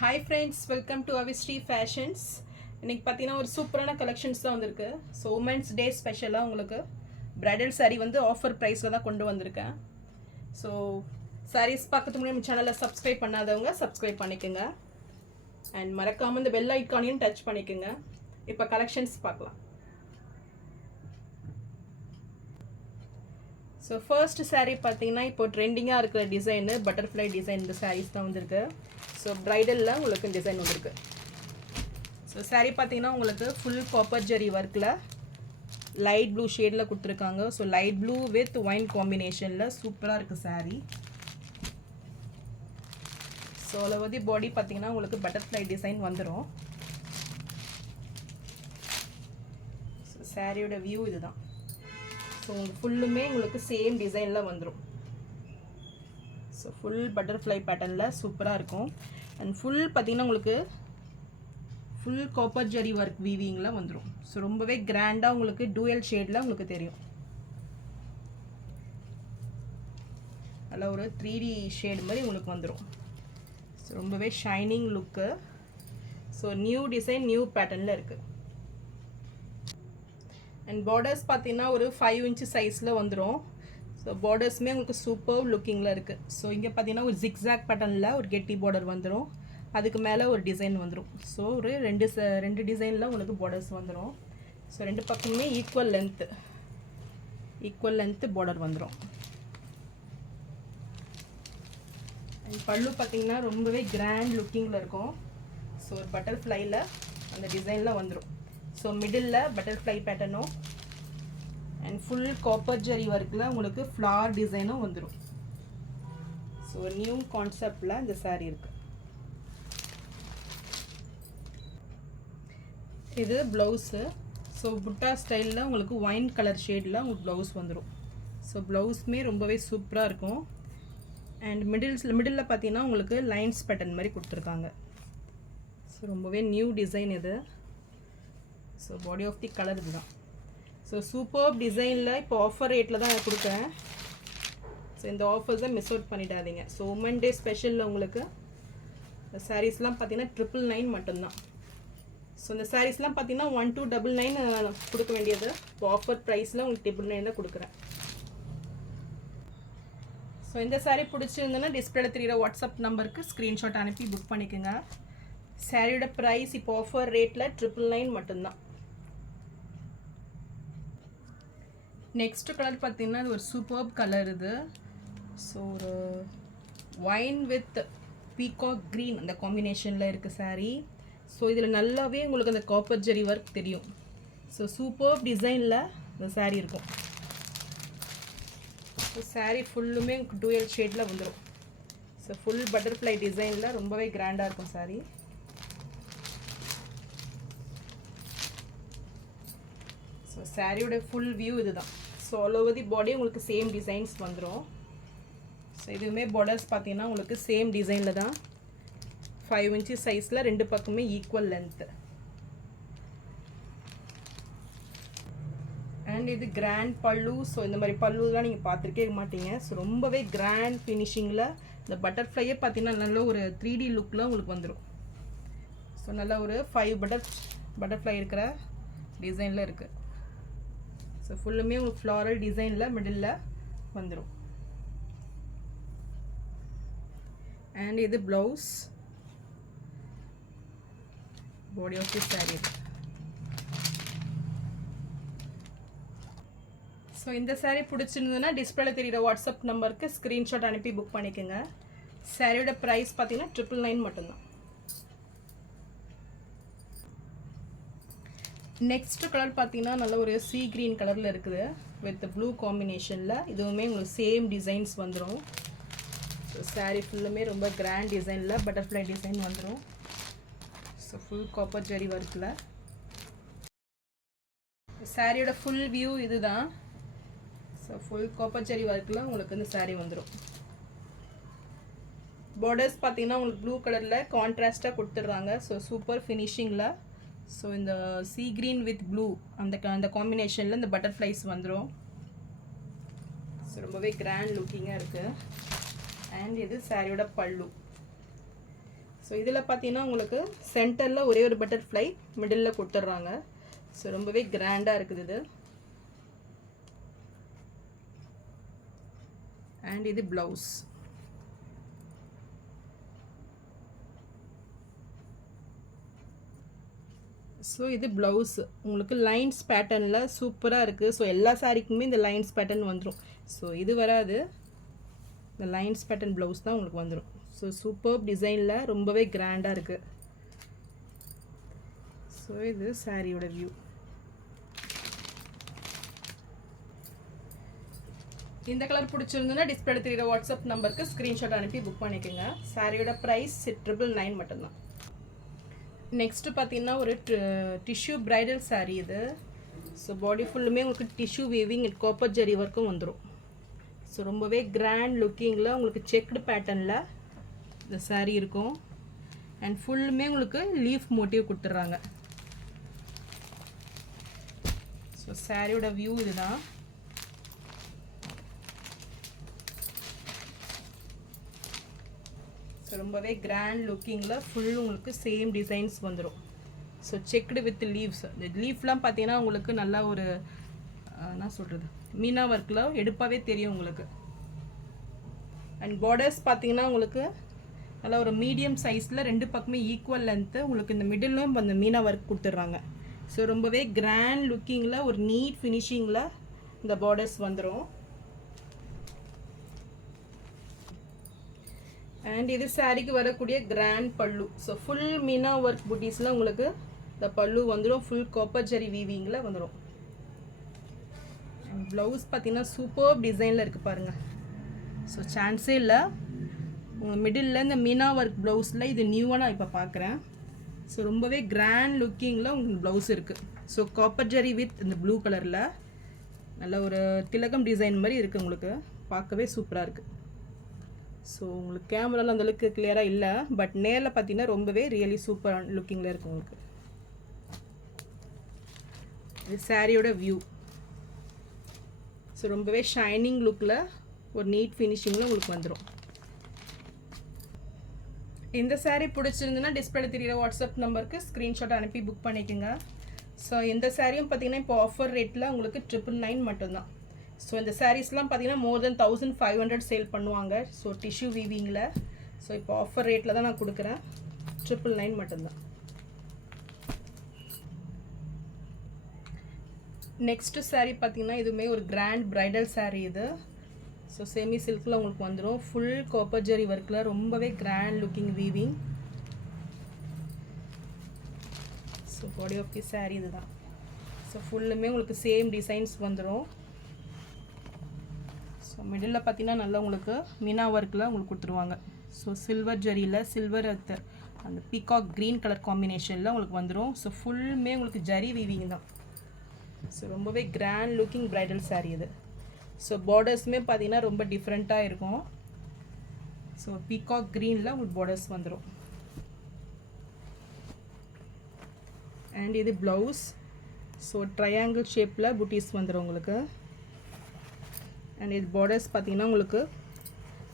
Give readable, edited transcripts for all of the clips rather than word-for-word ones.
Hi friends, welcome to Avisri Fashions. இன்றைக்கி பார்த்தீங்கன்னா ஒரு சூப்பரான கலெக்ஷன்ஸ் தான் வந்திருக்கு. ஸோ உமன்ஸ் டே ஸ்பெஷலாக உங்களுக்கு ப்ரைடல் சாரீ வந்து ஆஃபர் ப்ரைஸில் தான் கொண்டு வந்திருக்கேன். ஸோ சாரீஸ் பார்க்கறதுக்கு முன்னாடி நம்ம சேனலை சப்ஸ்கிரைப் பண்ணாதவங்க சப்ஸ்கிரைப் பண்ணிக்கோங்க. அண்ட் மறக்காமல் இந்த பெல் ஐக்கானையும் டச் பண்ணிக்கோங்க. இப்போ கலெக்ஷன்ஸ் பார்க்கலாம். ஸோ ஃபர்ஸ்ட் சாரீ பார்த்தீங்கன்னா இப்போ ட்ரெண்டிங்காக இருக்கிற டிசைனு பட்டர்ஃப்ளை டிசைன் இந்த சாரீஸ் தான் வந்திருக்கு. ஸோ ப்ரைடலில் உங்களுக்கு டிசைன் வந்திருக்கு. ஸோ சாரீ பார்த்தீங்கன்னா உங்களுக்கு ஃபுல் காப்பர் ஜெரி ஒர்க்கில் லைட் ப்ளூ ஷேடில் கொடுத்துருக்காங்க. So light blue with wine காம்பினேஷனில் சூப்பராக இருக்குது சாரீ. ஸோ அளவுதி பாடி பார்த்தீங்கன்னா உங்களுக்கு பட்டர்ஃப்ளை டிசைன் வந்துடும். ஸோ சாரியோட வியூ இதுதான். ஸோ ஃபுல்லுமே உங்களுக்கு சேம் டிசைனில் வந்துடும். ஸோ ஃபுல் பட்டர்ஃப்ளை பேட்டர்னில் சூப்பராக இருக்கும். அண்ட் ஃபுல் பார்த்திங்கன்னா உங்களுக்கு ஃபுல் காப்பர் ஜெரி ஒர்க் வீவிங்கில் வந்துடும். ஸோ ரொம்பவே கிராண்டாக உங்களுக்கு டூயல் ஷேடில் உங்களுக்கு தெரியும். அதில் ஒரு 3D ஷேடு மாதிரி உங்களுக்கு வந்துடும். ஸோ ரொம்பவே ஷைனிங் லுக்கு. ஸோ நியூ டிசைன் நியூ பேட்டர்னில் இருக்குது. அண்ட் பார்டர்ஸ் பார்த்தீங்கன்னா ஒரு 5 இன்ச்சு சைஸில் வந்துடும். ஸோ பார்டர்ஸுமே உங்களுக்கு சூப்பர் லுக்கிங்கில் இருக்குது. ஸோ இங்கே பார்த்தீங்கன்னா ஒரு ஜிக்ஸாக் பேட்டர்னில் ஒரு கெட்டி பார்டர் வந்துடும். அதுக்கு மேலே ஒரு டிசைன் வந்துடும். ஸோ ஒரு ரெண்டு டிசைனில் உங்களுக்கு பார்டர்ஸ் வந்துடும். ஸோ ரெண்டு பக்கமுமே ஈக்குவல் லென்த்து பார்டர் வந்துடும். அண்ட் பல்லு பார்த்தீங்கன்னா ரொம்பவே கிராண்ட் லுக்கிங்கில் இருக்கும். ஸோ ஒரு பட்டர்ஃப்ளையில் அந்த டிசைனில் வந்துடும். ஸோ மிடில் பட்டர்ஃப்ளை பேட்டர்னும் அண்ட் ஃபுல் காப்பர் ஜெரி ஒர்க்கில் உங்களுக்கு ஃப்ளார் டிசைனும் வந்துடும். ஸோ நியூ கான்செப்டில் இந்த சாரீ இருக்குது. இது ப்ளவுஸு. ஸோ புட்டா ஸ்டைலில் உங்களுக்கு ஒயின் கலர் ஷேடில் உங்களுக்கு ப்ளவுஸ் வந்துடும். ஸோ ப்ளவுஸுமே ரொம்பவே சூப்பராக இருக்கும். அண்ட் மிடில் பார்த்தீங்கன்னா உங்களுக்கு லைன்ஸ் பேட்டர்ன் மாதிரி கொடுத்துருக்காங்க. ஸோ ரொம்பவே நியூ டிசைன் இது. So body of the colour இதுதான். ஸோ சூப்பர் டிசைனில் இப்போ ஆஃபர் ரேட்டில் தான் கொடுக்குறேன். ஸோ இந்த ஆஃபர்ஸை மிஸ் அவுட் பண்ணிடாதீங்க. ஸோ உமன் டே ஸ்பெஷலில் உங்களுக்கு இந்த சாரீஸ்லாம் பார்த்தீங்கன்னா 999 மட்டும்தான். ஸோ இந்த சாரீஸ்லாம் பார்த்தீங்கன்னா 1299 கொடுக்க வேண்டியது இப்போ ஆஃபர் ப்ரைஸில் உங்களுக்கு 999 தான் கொடுக்குறேன். ஸோ இந்த சாரீ பிடிச்சிருந்ததுன்னா டிஸ்பிளேல தெரிகிற வாட்ஸ்அப் நம்பருக்கு ஸ்க்ரீன்ஷாட் அனுப்பி புக் பண்ணிக்கோங்க. சாரியோட ப்ரைஸ் இப்போ ஆஃபர் ரேட்டில் 999 மட்டும்தான். நெக்ஸ்ட் கலர் பார்த்தீங்கன்னா இது ஒரு சூப்பர்ப் கலர் இது. ஸோ ஒரு ஒயின் வித் பீகாக் க்ரீன் அந்த காம்பினேஷனில் இருக்குது சாரீ. ஸோ இதில் நல்லாவே உங்களுக்கு அந்த காப்பர் ஜெரி ஒர்க் தெரியும். ஸோ சூப்பர்ப் டிசைனில் இந்த சாரீ இருக்கும். ஸோ சாரீ ஃபுல்லுமே டூயல் ஷேடில் வந்துடும். ஸோ ஃபுல் பட்டர்ஃப்ளை டிசைனில் ரொம்பவே கிராண்டாக இருக்கும் சாரீ. ஸோ சாரியோட ஃபுல் வியூ இதுதான். ஸோ ஆல் ஓவர் தி பாடி உங்களுக்கு சேம் டிசைன்ஸ் வந்துடும். ஸோ இதுவுமே பார்டர்ஸ் பார்த்தீங்கன்னா உங்களுக்கு சேம் டிசைனில் தான் 5 இன்ச்சு சைஸில் ரெண்டு பக்கமே ஈக்குவல் லென்த்து. அண்ட் இது கிராண்ட் பல்லு. ஸோ இந்த மாதிரி பல்லுலாம் நீங்கள் பார்த்துருக்கே மாட்டீங்க. ஸோ ரொம்பவே கிராண்ட் ஃபினிஷிங்கில் இந்த பட்டர்ஃப்ளையே பார்த்தீங்கன்னா நல்ல ஒரு 3D லுக்கில் உங்களுக்கு வந்துடும். ஸோ நல்ல ஒரு 5 பட்டர்ஃப்ளை இருக்கிற டிசைனில் இருக்குது. ஸோ ஃபுல்லுமே உங்களுக்கு ஃப்ளாரல் டிசைனில் மிடில் வந்துடும். அண்ட் இது blouse, body of the sari. So இந்த சாரீ பிடிச்சிருந்ததுன்னா டிஸ்பிளேல தெரிகிற வாட்ஸ்அப் நம்பருக்கு ஸ்க்ரீன்ஷாட் அனுப்பி புக் பண்ணிக்கோங்க. சாரியோட ப்ரைஸ் பார்த்தீங்கன்னா 999 மட்டும்தான். நெக்ஸ்ட் கலர் பார்த்தீங்கன்னா நல்ல ஒரு சீ க்ரீன் கலரில் இருக்குது வித் ப்ளூ காம்பினேஷனில். இதுவுமே உங்களுக்கு சேம் டிசைன்ஸ் வந்துடும். ஸோ சாரீ ஃபுல்லுமே ரொம்ப கிராண்ட் டிசைனில் பட்டர்ஃப்ளை டிசைன் வந்துடும். ஸோ ஃபுல் காப்பர் ஜெரி ஒர்க்கில் சாரியோட ஃபுல் வியூ இதுதான். ஸோ ஃபுல் காப்பர் ஜெரி ஒர்க்கில் உங்களுக்கு இந்த சாரீ வந்துடும். பார்டர்ஸ் பார்த்தீங்கன்னா உங்களுக்கு ப்ளூ கலரில் கான்ட்ராஸ்ட்டாக கொடுத்துட்றாங்க. So super ஃபினிஷிங்கில். ஸோ இந்த சீ க்ரீன் வித் ப்ளூ அந்த காம்பினேஷனில் இந்த பட்டர்ஃப்ளைஸ் வந்துடும். ஸோ ரொம்பவே கிராண்ட் லுக்கிங்காக இருக்குது. அண்ட் இது சாரியோட பல்லு. ஸோ இதில் பார்த்தீங்கன்னா உங்களுக்கு சென்டரில் ஒரே ஒரு பட்டர்ஃப்ளை மிடில் கொடுத்துட்றாங்க. ஸோ ரொம்பவே கிராண்டாக இருக்குது இது. அண்ட் இது ப்ளவுஸ். ஸோ இது ப்ளவுஸ் உங்களுக்கு லைன்ஸ் பேட்டர்னில் சூப்பராக இருக்குது. ஸோ எல்லா சாரீக்குமே இந்த லைன்ஸ் பேட்டர்ன் வந்துடும். ஸோ இது வராது, இந்த லைன்ஸ் பேட்டர்ன் ப்ளவுஸ் தான் உங்களுக்கு வந்துடும். ஸோ சூப்பர் டிசைனில் ரொம்பவே கிராண்டாக இருக்குது. ஸோ இது சாரியோட வியூ. இந்த கலர் பிடிச்சிருந்துன்னா டிஸ்பிளே தெரியுற வாட்ஸ்அப் நம்பருக்கு ஸ்க்ரீன்ஷாட் அனுப்பி புக் பண்ணிக்கோங்க. சாரியோட ப்ரைஸ் 999 மட்டும்தான். நெக்ஸ்ட்டு பார்த்தீங்கன்னா ஒரு டிஷ்யூ பிரைடல் சாரீ இது. ஸோ பாடி ஃபுல்லுமே உங்களுக்கு டிஷ்யூ வீவிங் காப்பர் ஜரி ஒர்க்கும் வந்துடும். ஸோ ரொம்பவே கிராண்ட் லுக்கிங்கில் உங்களுக்கு செக்டு பேட்டர்னில் இந்த சாரீ இருக்கும். அண்ட் ஃபுல்லுமே உங்களுக்கு லீஃப் மோட்டிவ் கொடுத்துட்றாங்க. ஸோ சாரியோட வியூ இதுதான். ஸோ ரொம்பவே கிராண்ட் லுக்கிங்கில் ஃபுல் உங்களுக்கு சேம் டிசைன்ஸ் வந்துடும். So checked with leaves. இந்த லீஃப்லாம் பார்த்தீங்கன்னா உங்களுக்கு நல்லா ஒரு என்ன சொல்கிறது, மீனா ஒர்க்கில் எடுப்பாகவே தெரியும் உங்களுக்கு. அண்ட் பார்டர்ஸ் பார்த்தீங்கன்னா உங்களுக்கு நல்லா ஒரு மீடியம் சைஸில் ரெண்டு பக்கமே ஈக்குவல் லென்த்து உங்களுக்கு இந்த மிடிலும் அந்த மீனா ஒர்க் கொடுத்துட்றாங்க. ஸோ ரொம்பவே கிராண்ட் லுக்கிங்கில் ஒரு நீட் ஃபினிஷிங்கில் இந்த பார்டர்ஸ் வந்துடும். அண்ட் இது சாரிக்கு வரக்கூடிய கிராண்ட் பல்லு. ஸோ ஃபுல் மீனா ஒர்க் புட்டீஸில் உங்களுக்கு இந்த பல்லு வந்துடும். ஃபுல் காப்பர் ஜரி வீவிங்கில் வந்துடும். அண்ட் ப்ளவுஸ் பார்த்தீங்கன்னா சூப்பர் டிசைனில் இருக்குது பாருங்கள். ஸோ சான்ஸே இல்லை. உங்கள் மிடில் இந்த மீனா ஒர்க் ப்ளவுஸில் இது நியூவாக நான் இப்போ பார்க்குறேன். ஸோ ரொம்பவே கிராண்ட் லுக்கிங்கில் உங்களுக்கு ப்ளவுஸ் இருக்குது. ஸோ காப்பர் ஜரி வித் இந்த ப்ளூ கலரில் நல்ல ஒரு திலகம் டிசைன் மாதிரி இருக்குது. உங்களுக்கு பார்க்கவே சூப்பராக இருக்குது. ஸோ உங்களுக்கு கேமராவில் அந்தளவுக்கு கிளியராக இல்லை, பட் நேரில் பார்த்தீங்கன்னா ரொம்பவே ரியலி சூப்பர் லுக்கிங்கில் இருக்கும் உங்களுக்கு. இது சாரியோட வியூ. ஸோ ரொம்பவே ஷைனிங் லுக்கில் ஒரு நீட் ஃபினிஷிங்கில் உங்களுக்கு வந்துடும். இந்த சாரீ பிடிச்சிருந்துன்னா டிஸ்பிளே தெரியுற வாட்ஸ்அப் நம்பருக்கு ஸ்க்ரீன்ஷாட் அனுப்பி புக் பண்ணிக்கோங்க. ஸோ இந்த சாரியும் பார்த்தீங்கன்னா இப்போ ஆஃபர் ரேட்டில் உங்களுக்கு 999 மட்டும்தான். ஸோ இந்த சாரீஸ்லாம் பார்த்தீங்கன்னா மோர் தென் 1500 சேல் பண்ணுவாங்க. ஸோ டிஷ்யூ வீவிங்கில். ஸோ இப்போ ஆஃபர் ரேட்டில் தான் நான் கொடுக்குறேன். 999 மட்டும்தான். நெக்ஸ்ட்டு சாரீ பார்த்தீங்கன்னா இதுவுமே ஒரு கிராண்ட் பிரைடல் சாரீ இது. ஸோ செமி சில்கில் உங்களுக்கு வந்துடும். ஃபுல் காப்பர் ஜரி ஒர்க்கில் ரொம்பவே grand looking weaving. So body of the sari இதுதான். ஸோ ஃபுல்லுமே உங்களுக்கு சேம் டிசைன்ஸ் வந்துடும். ஸோ மிடில் பார்த்தீங்கன்னா நல்லா உங்களுக்கு மீனா ஒர்க்கில் உங்களுக்கு கொடுத்துருவாங்க. ஸோ சில்வர் ஜரியில் சில்வர் அந்த பீகாக் க்ரீன் கலர் காம்பினேஷனில் உங்களுக்கு வந்துடும். ஸோ ஃபுல்லுமே உங்களுக்கு ஜரி வீவிங் தான். ஸோ ரொம்பவே கிராண்ட் லுக்கிங் பிரைடல் சாரீ இது. ஸோ பார்டர்ஸுமே பார்த்தீங்கன்னா ரொம்ப டிஃப்ரெண்ட்டாக இருக்கும். ஸோ பீகாக் க்ரீனில் உங்களுக்கு பார்டர்ஸ் வந்துடும். அண்ட் இது ப்ளவுஸ். ஸோ ட்ரையாங்கிள் ஷேப்பில் புட்டீஸ் வந்துடும் உங்களுக்கு. அண்ட் இது பார்டர்ஸ் பார்த்தீங்கன்னா உங்களுக்கு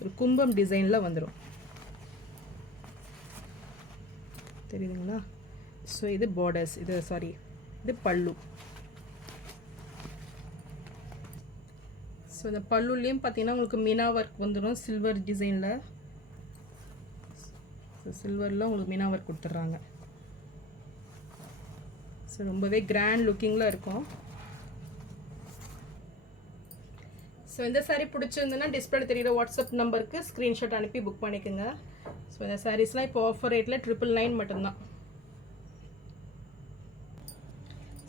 ஒரு கும்பம் டிசைனில் வந்துடும். தெரியுதுங்களா? ஸோ இது பார்டர்ஸ். இது பல்லு. ஸோ இந்த பல்லுலேயும் பார்த்தீங்கன்னா உங்களுக்கு மீனா ஒர்க் வந்துடும் சில்வர் டிசைனில். ஸோ சில்வரில் உங்களுக்கு மீனா ஒர்க் கொடுத்துட்றாங்க. ஸோ ரொம்பவே கிராண்ட் லுக்கிங்கில் இருக்கும். ஸோ இந்த சாரீ பிடிச்சிருந்துன்னா டிஸ்பிளே தெரியுற வாட்ஸ்அப் நம்பருக்கு ஸ்க்ரீன்ஷாட் அனுப்பி புக் பண்ணிக்கோங்க. ஸோ இந்த சாரீஸ்லாம் இப்போ ஆஃபர் ரேட்டில் 999 மட்டும்தான்.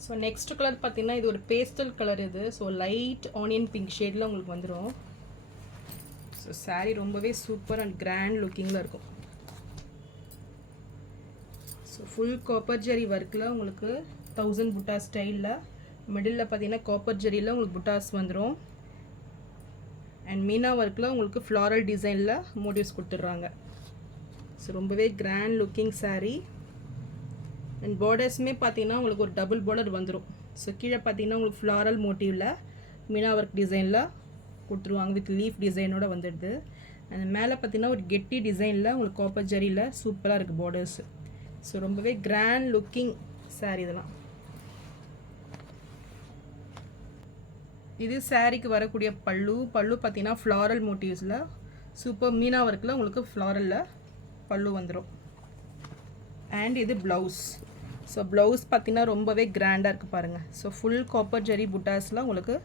ஸோ நெக்ஸ்ட் கலர் பார்த்தீங்கன்னா இது ஒரு பேஸ்டல் கலர் இது. ஸோ லைட் ஆனியன் பிங்க் ஷேடில் உங்களுக்கு வந்துடும். ஸோ சாரீ ரொம்பவே சூப்பர் அண்ட் கிராண்ட் லுக்கிங்கில் இருக்கும். ஸோ ஃபுல் காப்பர் ஜரி ஒர்க்கில் உங்களுக்கு 1000 புட்டா ஸ்டைலில் மிடில் பார்த்தீங்கன்னா காப்பர் ஜரியில் உங்களுக்கு புட்டாஸ் வந்துடும். அண்ட் மீனா ஒர்க்கில் உங்களுக்கு ஃப்ளாரல் டிசைனில் மோட்டிவ்ஸ் கொடுத்துட்றாங்க. ஸோ ரொம்பவே கிராண்ட் லுக்கிங் சாரீ. அண்ட் பார்டர்ஸுமே பார்த்தீங்கன்னா உங்களுக்கு ஒரு டபுள் பார்டர் வந்துடும். ஸோ கீழே பார்த்தீங்கன்னா உங்களுக்கு ஃப்ளாரல் மோட்டிவில் மீனா ஒர்க் டிசைனில் கொடுத்துருவாங்க வித் லீஃப் டிசைனோட வந்துடுது. அந்த மேலே பார்த்தீங்கன்னா ஒரு கெட்டி டிசைனில் உங்களுக்கு காப்பர் ஜரியில் சூப்பராக இருக்குது பார்டர்ஸு. ஸோ ரொம்பவே கிராண்ட் லுக்கிங் சாரீ இதெல்லாம். இது சாரீக்கு வரக்கூடிய பல்லு பார்த்தீங்கன்னா ஃப்ளாரல் மோட்டிவ்ஸில் சூப்பர் மீனா ஒர்க்கில் உங்களுக்கு ஃப்ளாரலில் பல்லு வந்துடும். அண்ட் இது ப்ளவுஸ். ஸோ ப்ளவுஸ் பார்த்தீங்கன்னா ரொம்பவே கிராண்டாக இருக்குது பாருங்கள். ஸோ ஃபுல் காப்பர் ஜரி புட்டாஸில் உங்களுக்கு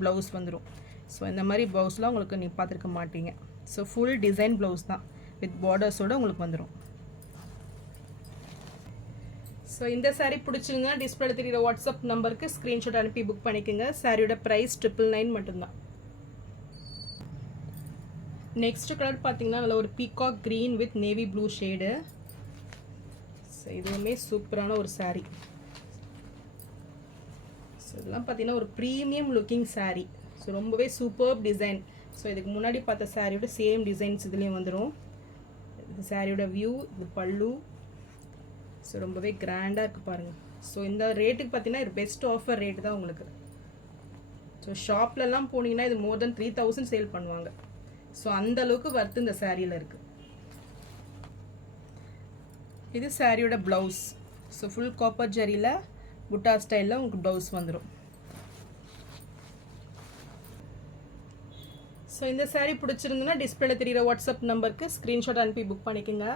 ப்ளவுஸ் வந்துடும். ஸோ இந்த மாதிரி ப்ளவுஸ்லாம் உங்களுக்கு நீ பார்த்துருக்க மாட்டீங்க. ஸோ ஃபுல் டிசைன் ப்ளவுஸ் தான் வித் பார்டர்ஸோடு உங்களுக்கு வந்துடும். ஸோ இந்த சாரீ பிடிச்சிருங்க டிஸ்பிளேல தெரியுற வாட்ஸ்அப் நம்பருக்கு ஸ்க்ரீன்ஷாட் அனுப்பி புக் பண்ணிக்கோங்க. சாரியோட ப்ரைஸ் 999 மட்டும்தான். நெக்ஸ்ட் கலர் பார்த்தீங்கன்னா அதில் ஒரு peacock green with navy blue shade. So இதுவுமே சூப்பரான ஒரு சாரீ. ஸோ இதெல்லாம் பார்த்தீங்கன்னா ஒரு ப்ரீமியம் லுக்கிங் சாரீ. ஸோ ரொம்பவே சூப்பர் டிசைன். ஸோ இதுக்கு முன்னாடி பார்த்த சாரியோட சேம் டிசைன்ஸ் இதுலேயும் வந்துடும். இது சாரியோட வியூ, இது பல்லு. ஸோ ரொம்பவே கிராண்டாக இருக்குது பாருங்கள். ஸோ இந்த ரேட்டுக்கு பார்த்தீங்கன்னா இது பெஸ்ட் ஆஃபர் ரேட்டு தான் உங்களுக்கு. ஸோ ஷாப்லலாம் போனீங்கன்னா இது மோர் தென் 3000 சேல் பண்ணுவாங்க. ஸோ அந்த அளவுக்கு வர்த்து இந்த சாரியில் இருக்குது. இது சாரியோட ப்ளவுஸ். ஸோ ஃபுல் காப்பர் ஜரியில் புட்டா ஸ்டைலில் உங்களுக்கு ப்ளவுஸ் வந்துடும். ஸோ இந்த சாரீ பிடிச்சிருந்துன்னா டிஸ்பிளேல தெரியுற வாட்ஸ்அப் நம்பருக்கு ஸ்க்ரீன்ஷாட் அனுப்பி புக் பண்ணிக்கோங்க.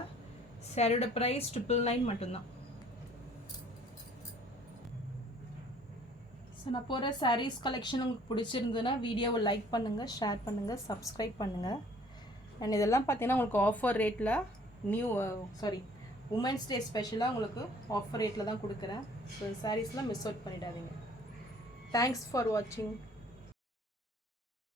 சாரியோட ப்ரைஸ் 999 மட்டும்தான். ஸோ நான் போகிற சாரீஸ் கலெக்ஷன் உங்களுக்கு பிடிச்சிருந்ததுன்னா வீடியோவை லைக் பண்ணுங்கள், ஷேர் பண்ணுங்கள், சப்ஸ்கிரைப் பண்ணுங்கள். அண்ட் இதெல்லாம் பார்த்தீங்கன்னா உங்களுக்கு ஆஃபர் ரேட்டில் உமன்ஸ் டே ஸ்பெஷலாக உங்களுக்கு ஆஃபர் ரேட்டில் தான் கொடுக்குறேன். ஸோ சாரீஸ்லாம் மிஸ் அவுட் பண்ணிடாதீங்க. தேங்க்ஸ் ஃபார் வாட்சிங்.